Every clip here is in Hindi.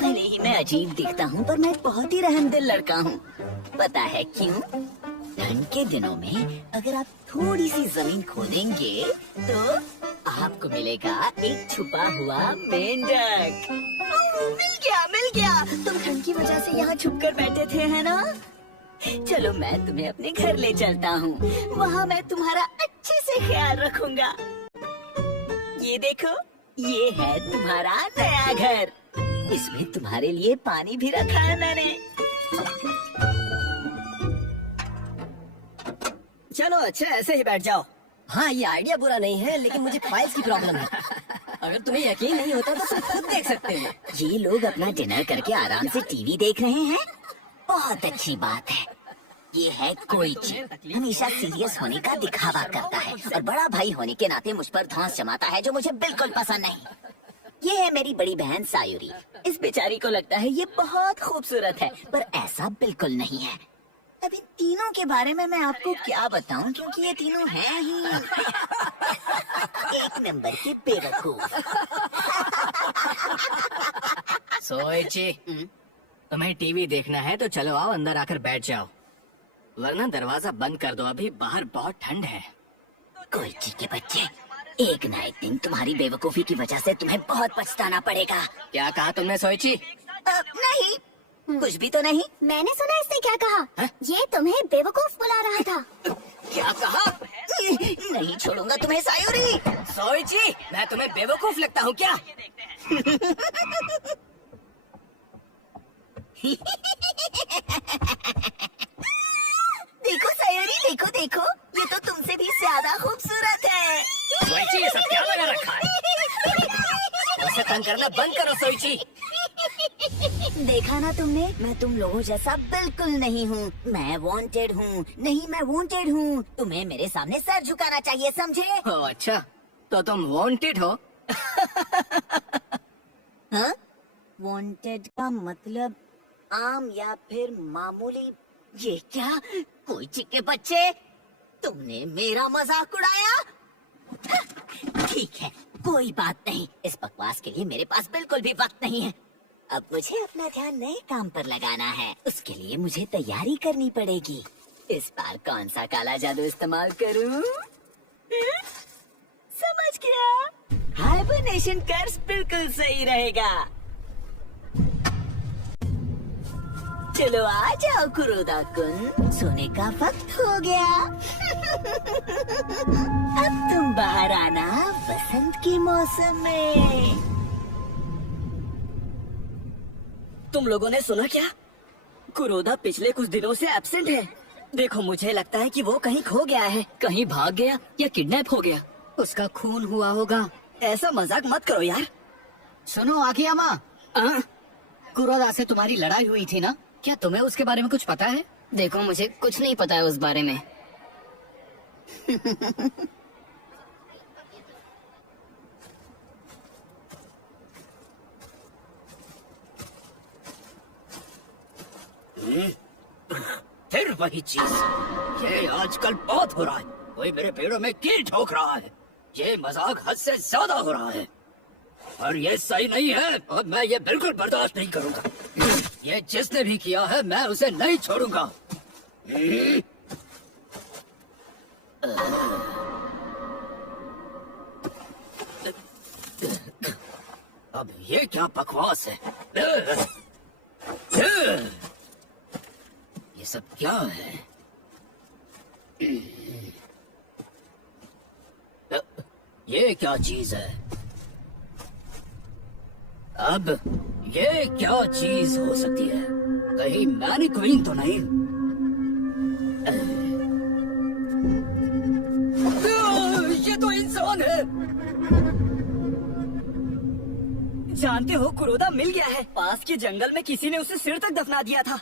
भले ही मैं अजीब दिखता हूँ पर मैं बहुत ही रहमदिल लड़का हूँ। पता है क्यों? ठंड के दिनों में अगर आप थोड़ी सी जमीन खोदेंगे तो आपको मिलेगा एक छुपा हुआ मेंढक। मिल गया। तुम ठंड की वजह से यहाँ छुप कर बैठे थे है ना? चलो मैं तुम्हें अपने घर ले चलता हूँ। वहाँ मैं तुम्हारा अच्छे से ख्याल रखूंगा। ये देखो, ये है तुम्हारा नया घर। इसमें तुम्हारे लिए पानी भी रखा है मैंने। चलो अच्छा ऐसे ही बैठ जाओ। हाँ ये आइडिया बुरा नहीं है, लेकिन मुझे फाइल्स की प्रॉब्लम है। अगर तुम्हें यकीन नहीं होता तो तुम खुद देख सकते हो। ये लोग अपना डिनर करके आराम से टीवी देख रहे हैं। बहुत अच्छी बात है। ये है कोइची, हमेशा सीरियस होने का दिखावा करता है और बड़ा भाई होने के नाते मुझ पर धौंस जमाता है, जो मुझे बिल्कुल पसंद नहीं। ये है मेरी बड़ी बहन सायुरी। इस बेचारी को लगता है ये बहुत खूबसूरत है, पर ऐसा बिल्कुल नहीं है। अब इन तीनों के बारे में मैं आपको क्या बताऊं, क्योंकि ये तीनों हैं ही एक नंबर के बेवकूफ। सोइची, तुम्हें टीवी देखना है तो चलो आओ अंदर आकर बैठ जाओ, वरना दरवाजा बंद कर दो, अभी बाहर बहुत ठंड है। कोइची के बच्चे, एक ना एक दिन तुम्हारी बेवकूफी की वजह से तुम्हें बहुत पछताना पड़ेगा। क्या कहा तुमने सोइची? नहीं, कुछ भी तो नहीं। मैंने सुना इसने क्या कहा? है? ये तुम्हें बेवकूफ बुला रहा था। क्या कहा? नहीं छोड़ूंगा तुम्हें सायुरी। सोइची, मैं तुम्हें बेवकूफ लगता हूँ क्या? देखो सायुरी, देखो देखो, ये तो तुमसे भी ज्यादा खूबसूरत है। सोइची, ये सब क्या लगा रखा है? उसे तंग करना बंद करो सोइची। देखा ना तुमने, मैं तुम लोगों जैसा बिल्कुल नहीं हूँ। मैं वांटेड हूँ। नहीं, मैं वांटेड हूँ। तुम्हें मेरे सामने सर झुकाना चाहिए, समझे? ओह अच्छा, तो तुम वांटेड हो? हाँ? वांटेड का मतलब आम या फिर मामूली? ये क्या? कोई चिक्के बच्चे, तुमने मेरा मजाक उड़ाया? ठीक है, कोई बात नहीं। इस बकवास के लिए मेरे पास बिल्कुल भी वक्त नहीं है। अब मुझे अपना ध्यान नए काम पर लगाना है। उसके लिए मुझे तैयारी करनी पड़ेगी। इस बार कौन सा काला जादू इस्तेमाल करूं? समझ गया, हाइबरनेशन कर्स बिल्कुल सही रहेगा। चलो आ जाओ कुरोदा कुन, सोने का वक्त हो गया। अब तुम बाहर आना बसंत के मौसम में। तुम लोगों ने सुना क्या? कुरोदा पिछले कुछ दिनों से एब्सेंट है। देखो, मुझे लगता है कि वो कहीं खो गया है, कहीं भाग गया या किडनैप हो गया। उसका खून हुआ होगा। ऐसा मजाक मत करो यार। सुनो आकियामा, कुरोदा से तुम्हारी लड़ाई हुई थी ना? क्या तुम्हें उसके बारे में कुछ पता है? देखो, मुझे कुछ नहीं पता है उस बारे में। फिर वही चीज। ये आजकल बहुत हो रहा है। कोई मेरे पेड़ों में कील ठोक रहा है। ये मजाक हद से ज्यादा हो रहा है और ये सही नहीं है और मैं ये बिल्कुल बर्दाश्त नहीं करूंगा। ये जिसने भी किया है मैं उसे नहीं छोड़ूंगा। अब ये क्या बकवास है? ये सब क्या है? ये क्या चीज है? अब ये क्या चीज हो सकती है? कहीं मैनीक्वीन तो नहीं? ये तो इंसान है। जानते हो, कुरोदा मिल गया है। पास के जंगल में किसी ने उसे सिर तक दफना दिया था।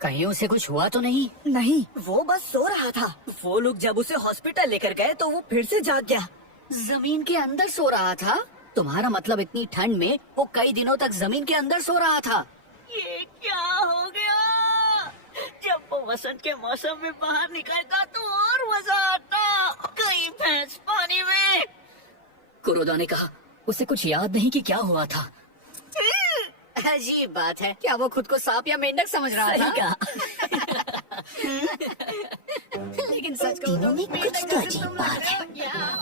कहीं उसे कुछ हुआ तो नहीं? नहीं, वो बस सो रहा था। वो लोग जब उसे हॉस्पिटल लेकर गए तो वो फिर से जाग गया। जमीन के अंदर सो रहा था? तुम्हारा मतलब इतनी ठंड में वो कई दिनों तक जमीन के अंदर सो रहा था? ये क्या हो गया? जब वो वसंत के मौसम में बाहर निकलता तो और मजा आता। कहीं भैंस पानी में, कुरोदा ने कहा उसे कुछ याद नहीं कि क्या हुआ था। अजीब बात है। क्या वो खुद को सांप या मेंढक समझ रहा था? लेकिन सच कहूं तीनों में कुछ तो अजीब बात है।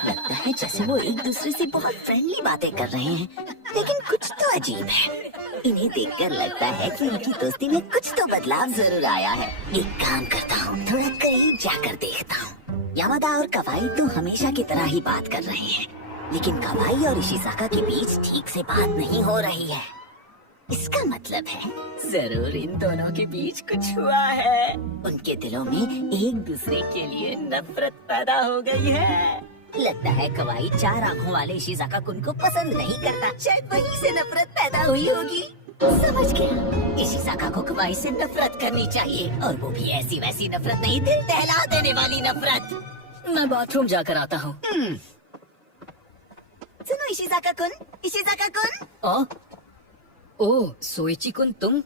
लगता है जैसे वो एक दूसरे से बहुत फ्रेंडली बातें कर रहे हैं, लेकिन कुछ तो अजीब है। इन्हें देखकर लगता है कि इनकी दोस्ती में कुछ तो बदलाव जरूर आया है। एक काम करता हूँ, थोड़ा करीब जाकर देखता हूँ। यामादा और कवाई तो हमेशा की तरह ही बात कर रहे हैं, लेकिन कवाई और इशिज़ाका के बीच ठीक से बात नहीं हो रही है। इसका मतलब है जरूर इन दोनों के बीच कुछ हुआ है। उनके दिलों में एक दूसरे के लिए नफरत पैदा हो गई है। लगता है कवाई 4 आँखों वाले इशिज़ाका कुन को पसंद नहीं करता। शायद वहीं से नफरत पैदा हुई होगी। समझ गया, इशिज़ाका को कवाई से नफरत करनी चाहिए, और वो भी ऐसी वैसी नफरत नहीं, दिल दहला देने वाली नफरत। मैं बाथरूम जाकर आता हूँ। सुनो इशिज़ाका कुन। ओह सोइची कुन, तुम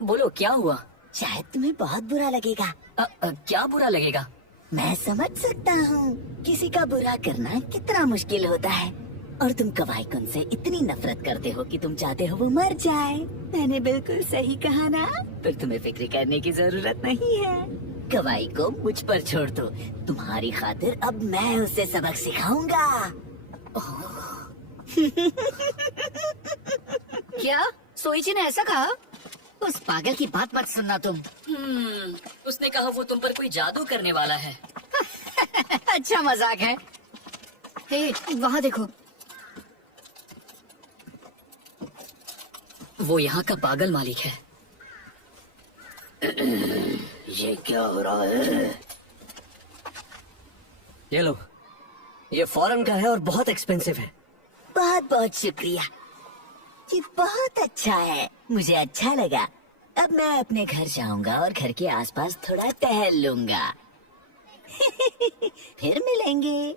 बोलो क्या हुआ? शायद तुम्हें बहुत बुरा लगेगा। क्या बुरा लगेगा? मैं समझ सकता हूँ किसी का बुरा करना कितना मुश्किल होता है, और तुम कवाई कुन से इतनी नफरत करते हो कि तुम चाहते हो वो मर जाए। मैंने बिल्कुल सही कहा ना? फिर तुम्हें फिक्र करने की जरूरत नहीं है। कवाई को मुझ पर छोड़ दो। तुम्हारी खातिर अब मैं उसे सबक सिखाऊंगा। क्या सोइची ने ऐसा कहा? उस पागल की बात मत सुनना तुम। उसने कहा वो तुम पर कोई जादू करने वाला है। अच्छा मजाक है। हे, वहाँ देखो। वो यहाँ का पागल मालिक है। ये क्या हो रहा है? ये लो, ये फॉरेन का है और बहुत एक्सपेंसिव है। बहुत बहुत शुक्रिया, ये बहुत अच्छा है। मुझे अच्छा लगा। अब मैं अपने घर जाऊंगा और घर के आसपास थोड़ा टहल लूंगा। फिर मिलेंगे।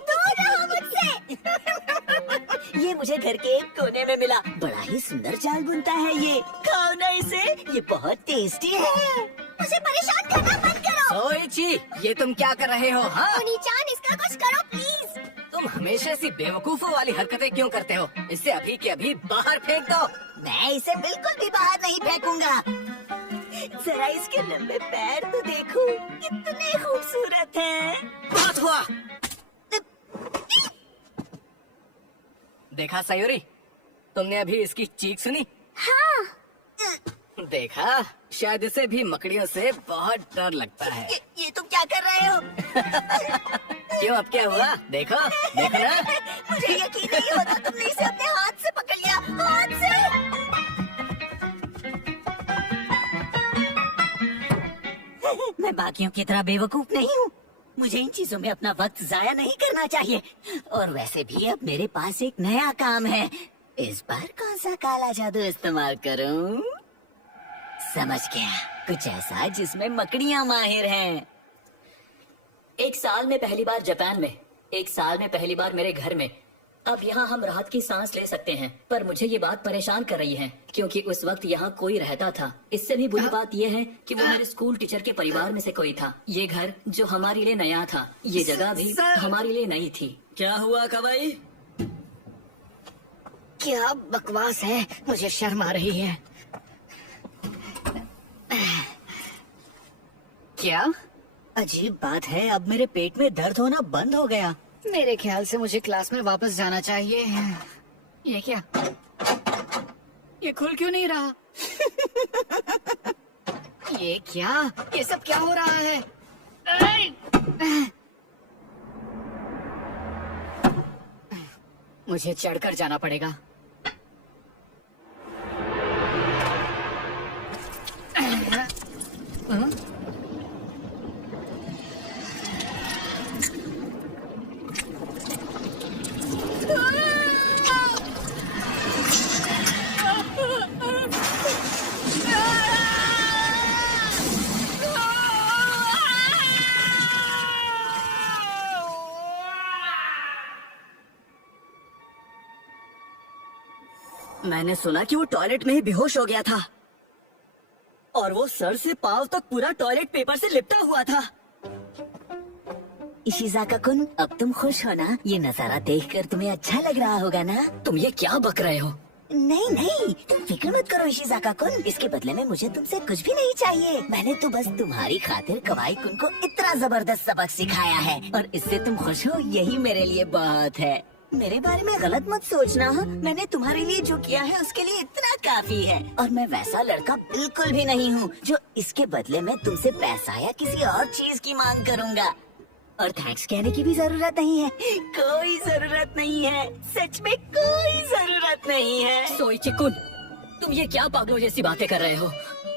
दूर रहो मुझसे। ये मुझे घर के एक कोने में मिला। बड़ा ही सुंदर जाल बुनता है ये। खाओ ना इसे, ये बहुत टेस्टी है। मुझे परेशान करना बंद करो। सोइची, ये तुम क्या कर रहे हो? हाँ, ओनी-चान, इसका कुछ करो प्लीज। तुम हमेशा ऐसी बेवकूफों वाली हरकतें क्यों करते हो? इसे अभी के अभी बाहर फेंक दो। मैं इसे बिल्कुल भी बाहर नहीं फेंकूंगा। जरा इसके लंबे पैर तो देखो, कितने खूबसूरत हैं। बहुत हुआ। देखा सायोरी, तुमने अभी इसकी चीख सुनी? हाँ, देखा, शायद इसे भी मकड़ियों से बहुत डर लगता है। ये तुम क्या कर रहे हो? क्यों, अब क्या हुआ? देखो, देखो ना। मुझे यकीन नहीं होता तुमने इसे अपने हाथ से पकड़ लिया। हाथ से। मैं बाकियों की तरह बेवकूफ नहीं हूँ। मुझे इन चीजों में अपना वक्त जाया नहीं करना चाहिए। और वैसे भी अब मेरे पास एक नया काम है। इस बार कौन सा काला जादू इस्तेमाल करूँ? समझ गया, कुछ ऐसा जिसमें मकड़ियाँ माहिर हैं। एक साल में पहली बार जापान में, एक साल में पहली बार मेरे घर में। अब यहाँ हम राहत की सांस ले सकते हैं, पर मुझे ये बात परेशान कर रही है क्योंकि उस वक्त यहाँ कोई रहता था। इससे भी बुरी बात यह है कि वो मेरे स्कूल टीचर के परिवार में से कोई था। ये घर जो हमारे लिए नया था, ये जगह भी हमारे लिए नई थी। क्या हुआ कवाई? क्या बकवास है, मुझे शर्म आ रही है। क्या? अजीब बात है, अब मेरे पेट में दर्द होना बंद हो गया। मेरे ख्याल से मुझे क्लास में वापस जाना चाहिए। ये क्या? ये खुल क्यों नहीं रहा? ये क्या? ये सब क्या हो रहा है? मुझे चढ़कर जाना पड़ेगा। मैंने सुना कि वो टॉयलेट में ही बेहोश हो गया था और वो सर से पाँव तक पूरा टॉयलेट पेपर से लिपटा हुआ था। इशिज़ाका कुन, अब तुम खुश हो ना? ये नजारा देखकर तुम्हें अच्छा लग रहा होगा ना? तुम ये क्या बक रहे हो? नहीं नहीं, तुम फिक्र मत करो इशिज़ाका कुन, इसके बदले में मुझे तुमसे कुछ भी नहीं चाहिए। मैंने तो बस तुम्हारी खातिर कवाई कुन को इतना जबरदस्त सबक सिखाया है, और इससे तुम खुश हो, यही मेरे लिए बहुत है। मेरे बारे में गलत मत सोचना। मैंने तुम्हारे लिए जो किया है उसके लिए इतना काफी है, और मैं वैसा लड़का बिल्कुल भी नहीं हूँ जो इसके बदले में तुमसे पैसा या किसी और चीज की मांग करूँगा। और थैंक्स कहने की भी जरूरत नहीं है, कोई जरूरत नहीं है, सच में कोई जरूरत नहीं है। सोइची कुन, तुम ये क्या पागलों जैसी बातें कर रहे हो?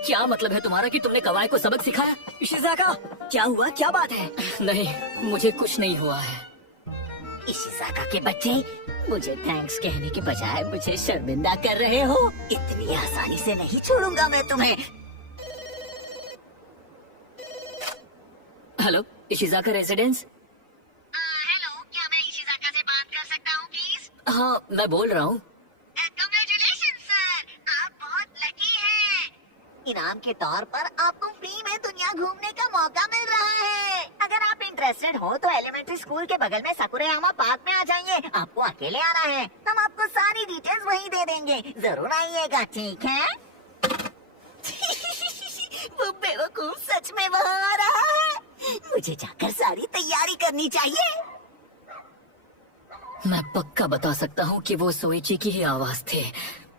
क्या मतलब है तुम्हारा कि तुमने कवाई को सबक सिखाया? इशिज़ाका, क्या हुआ, क्या बात है? नहीं, मुझे कुछ नहीं हुआ है। इशिज़ाका के बच्चे, मुझे थैंक्स कहने के बजाय मुझे शर्मिंदा कर रहे हो। इतनी आसानी से नहीं छोड़ूंगा मैं तुम्हें। Hello, इशिज़ाका residence? हेलो, क्या मैं इशिज़ाका से बात कर सकता हूँ प्लीज? हाँ, मैं बोल रहा हूँ। कांग्रेचुलेशन सर, आप बहुत लकी हैं। इनाम के तौर पर आपको फ्री में दुनिया घूमने का मौका मिल रहा है। अगर आप इंटरेस्टेड हो तो एलिमेंट्री स्कूल के बगल में साकुरेयामा पार्क में आ जाइए। आपको अकेले आना है, हम आपको सारी डिटेल्स वहीं दे देंगे। जरूर आइएगा, ठीक है? वो बेवकूफ सच में वहाँ आ रहा है। मुझे जाकर सारी तैयारी करनी चाहिए। मैं पक्का बता सकता हूँ कि वो सोइची की ही आवाज थी।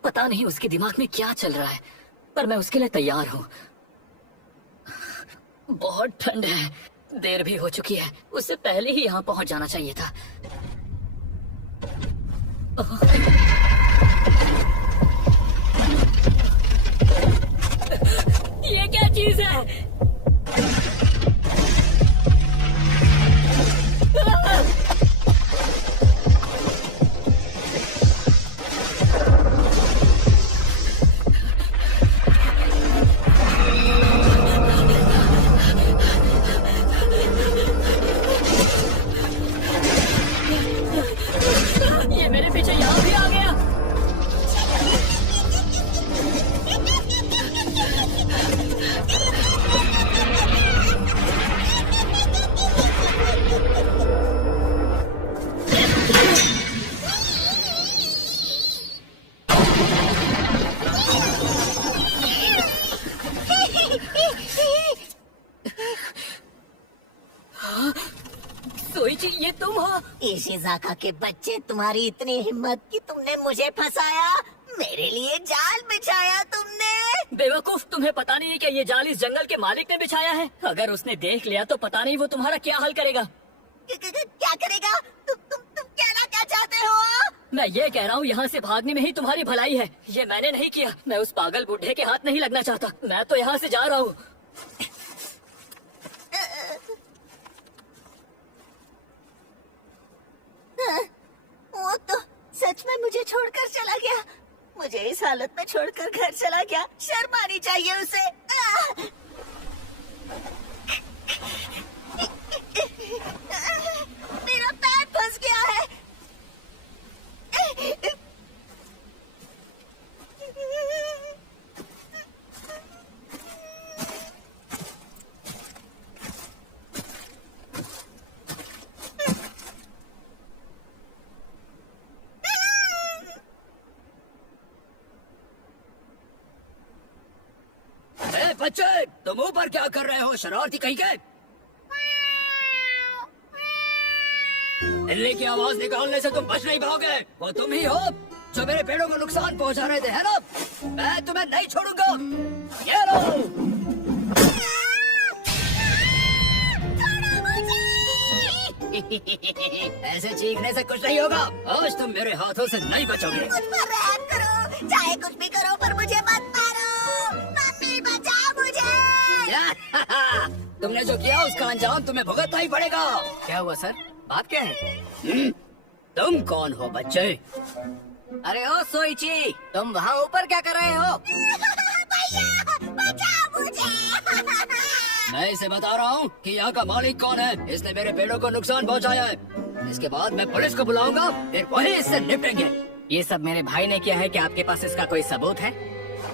पता नहीं उसके दिमाग में क्या चल रहा है, पर मैं उसके लिए तैयार हूँ। बहुत ठंड है, देर भी हो चुकी है, उससे पहले ही यहाँ पहुँच जाना चाहिए था। ये क्या चीज है? ये मेरे पीछे यहाँ भी आ गया। सोइची, ये तुम हो? इशिज़ाका के बच्चे, तुम्हारी इतनी हिम्मत कि तुमने मुझे फंसाया, मेरे लिए जाल बिछाया तुमने। बेवकूफ, तुम्हें पता नहीं है क्या ये जाल इस जंगल के मालिक ने बिछाया है? अगर उसने देख लिया तो पता नहीं वो तुम्हारा क्या हल करेगा। क्या करेगा? तुम कहना क्या चाहते हो? मैं ये कह रहा हूँ यहाँ से भागने में ही तुम्हारी भलाई है। ये मैंने नहीं किया, मैं उस पागल बूढ़े के हाथ नहीं लगना चाहता। मैं तो यहाँ से जा रहा हूँ। वो तो सच में मुझे छोड़कर चला गया। मुझे इस हालत में छोड़कर घर चला गया। शर्म आनी चाहिए उसे। मेरा पैर फंस गया है। बच्चे, तुम ऊपर क्या कर रहे हो, शरारती कहीं के? बिल्ली की आवाज निकालने से तुम बच नहीं पाओगे। वो तुम ही हो जो मेरे पेड़ों को नुकसान पहुंचा रहे थे, है ना? मैं तुम्हें नहीं छोड़ूंगा। ये लो। ऐसे चीखने से कुछ नहीं होगा। आज तुम मेरे हाथों से नहीं बचोगे। मुझ पर रहम करो, चाहे कुछ भी करो, पर मुझे मत मारो। मम्मी, बचाओ मुझे। तुमने जो किया उसका अंजाम तुम्हें भुगतना ही पड़ेगा। क्या हुआ सर, बात क्या है? तुम कौन हो बच्चे? अरे ओ सोइची, तुम वहाँ ऊपर क्या कर रहे हो? भैया, बचाओ मुझे। मैं इसे बता रहा हूँ कि यहाँ का मालिक कौन है। इसने मेरे पेड़ों को नुकसान पहुँचाया है। इसके बाद मैं पुलिस को बुलाऊंगा, फिर वही इससे निपटेंगे। ये सब मेरे भाई ने किया है, क्या आपके पास इसका कोई सबूत है?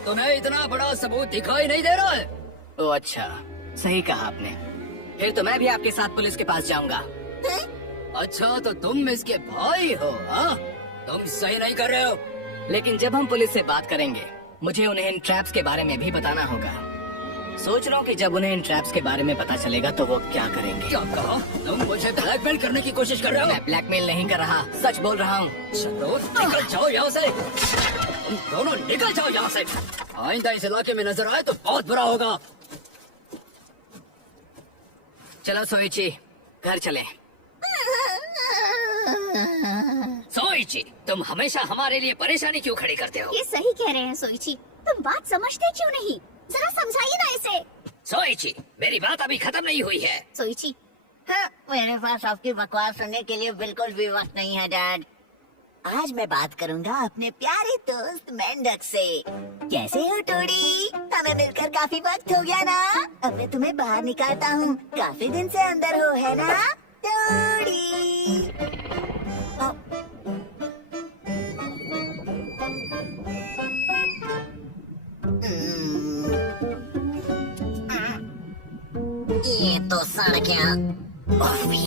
तुम्हें इतना बड़ा सबूत दिखाई नहीं दे रहा है? ओ अच्छा, सही कहा आपने। फिर तो मैं भी आपके साथ पुलिस के पास जाऊंगा। अच्छा तो तुम इसके भाई हो? हाँ, तुम सही नहीं कर रहे हो। लेकिन जब हम पुलिस से बात करेंगे मुझे उन्हें इन ट्रैप्स के बारे में भी बताना होगा। सोच रहा हूँ कि जब उन्हें इन ट्रैप्स के बारे में पता चलेगा तो वो क्या करेंगे। क्या कहा? तुम मुझे ब्लैकमेल करने की कोशिश कर रहे हो? मैं ब्लैकमेल नहीं कर रहा, सच बोल रहा हूँ। चलो निकल जाओ यहाँ से। तुम दोनों निकल जाओ यहाँ से। आइंदा इस इलाके में नजर आए तो बहुत बुरा होगा। चलो सोइची, घर चलें। सोइची, तुम हमेशा हमारे लिए परेशानी क्यों खड़ी करते हो? ये सही कह रहे हैं सोइची, तुम बात समझते क्यों नहीं? जरा समझाइए ना इसे। सोइची, मेरी बात अभी खत्म नहीं हुई है। सोइची, हाँ, मेरे पास आपकी बकवास सुनने के लिए बिल्कुल भी वक्त नहीं है डैड। आज मैं बात करूंगा अपने प्यारे दोस्त मेंढक से। कैसे हो टोडी? हमें मिलकर काफी वक्त हो गया ना। अब मैं तुम्हें बाहर निकालता हूँ। काफी दिन से अंदर हो, है ना टोडी? ये तो सड़ गया।